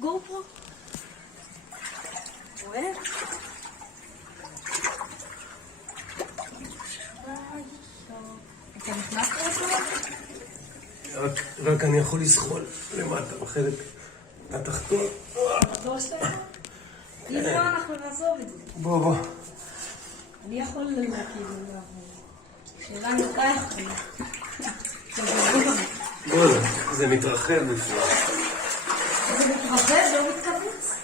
גור פה? רואה? אתה נכנס לפה? רק אני יכול לזחול למטה בחלק התחתון. אתה עושה? אם לא, אנחנו נעזוב את זה. בוא. אני יכול כאילו לעבור. שאלה מתי יכול. בוא, זה מתרחב בפני. זה מתרחב, לא מתכווץ?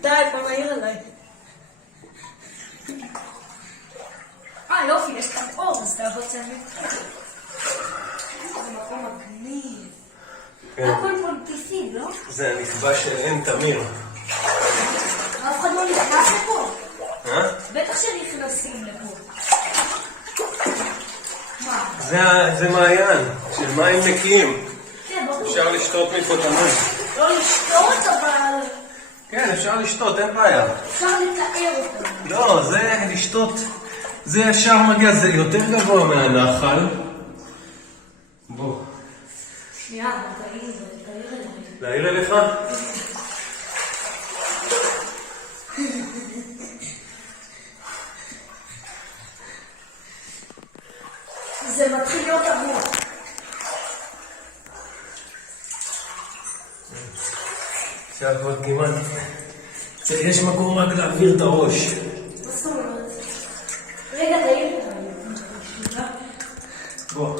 די, פעם העיר עליי. יופי, יש כאן אור, אז אתה יכול לצלם. זה מקום מגניב. הכל פה נקיפים, לא? זה הנקבע של אין תמיר. אף אחד לא נכנס לפה. בטח שנכנסים לפה. מה? זה מעיין, של מים נקיים. כן, ברור. אפשר לשתות מפה את המים. לא לשתות, אבל... כן, אפשר לשתות, אין בעיה. אפשר לתאר אותם. לא, זה לשתות, זה ישר מגיע, זה יותר גבוה מהנחל. בוא. שנייה, תאיר אליי. להעיר אליך? זה מתחיל להיות עמוק. עכשיו כבר כמעט. יש מקום רק להעביר את הראש. מה זאת אומרת? רגע, תאיר אליי. בוא.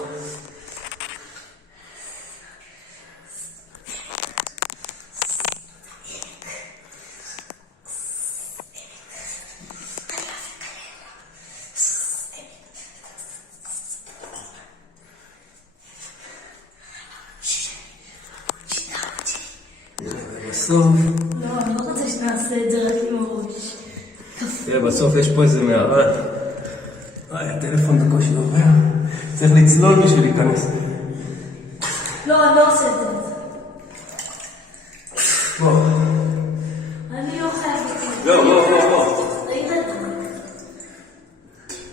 בסוף... לא, אני לא רוצה שנעשה את זה רק עם הראש. תראה, בסוף יש פה איזה מערה. הטלפון בקושי עובר. צריך לצלול בשביל להיכנס. לא, אני לא עושה את זה. בוא. אני לא חייבת את זה. בוא. תאיר אליי.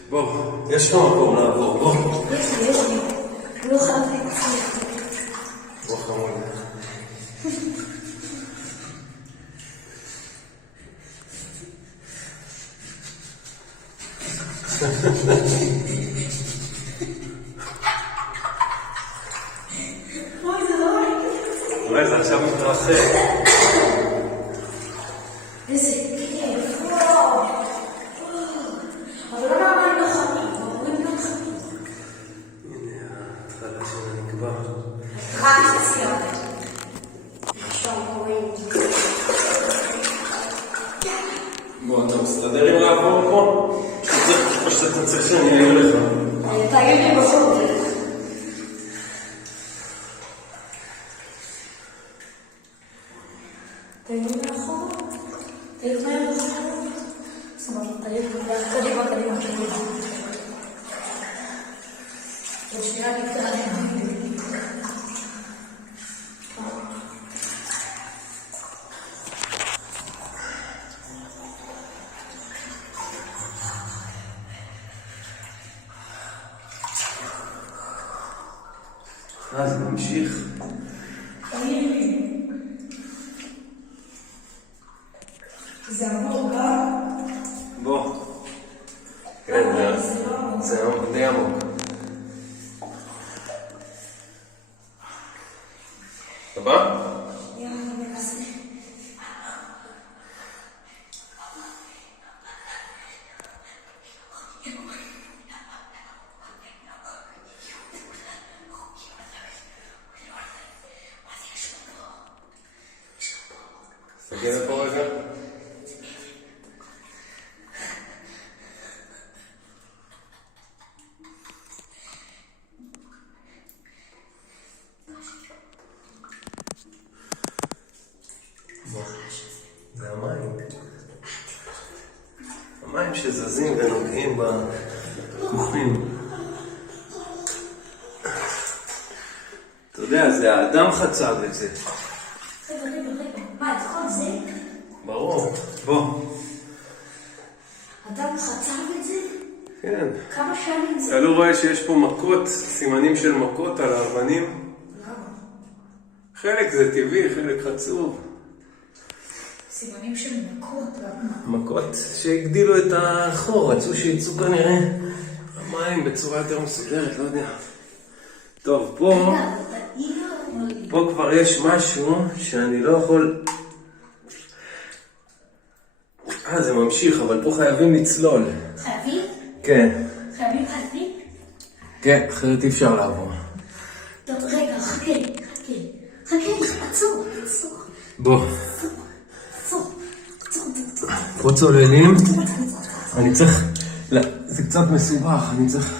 בוא, יש פה מקום לעבור, בוא. יש לי. אני לא חייבת להצליח. בוא חמוד. אוי, זה לא היה. אולי זה עכשיו מתרחב. איזה כיף. וואו. אבל למה המים לא חמים? המים לא חמים. הנה ההתחלה של הנקבע. רק חצייה. עכשיו קוראים. בוא, אתה מסתדר עם לעבור פה? או שאתה צריך שאני אעיר לך? תגיד לי בסוף. תגיד מאחור. תגיד מאחור. זאת אומרת, תגיד קדימה. ושנייה נקטע עליהם. זה ממשיך. זה עמוק גם? בוא. כן, זה די עמוק. אתה בא? יאללה, ננסה. תגיד לפה רגע. זה המים. המים שזזים ונוגעים בכוכים. אתה יודע, זה האדם חצב את זה. רגע. מה, את כל זה? ברור. בוא. אדם חצב את זה? כן. כמה שנים זה? אתה לא רואה שיש פה מכות, סימנים של מכות על האבנים? למה? חלק זה טבעי, חלק חצוף. סימנים של מכות. מכות שהגדילו את החור, רצו שיצאו כנראה המים בצורה יותר מסודרת, לא יודע. טוב, פה כבר יש משהו שאני לא יכול... זה ממשיך, אבל פה חייבים לצלול. חייבים? כן. חייבים? כן, אחרת אי אפשר לעבור. טוב, רגע, חכה, עצור. בוא. פה צוללים. אני צריך... זה קצת מסובך, אני צריך...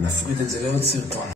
נפריד את זה לעוד סרטון.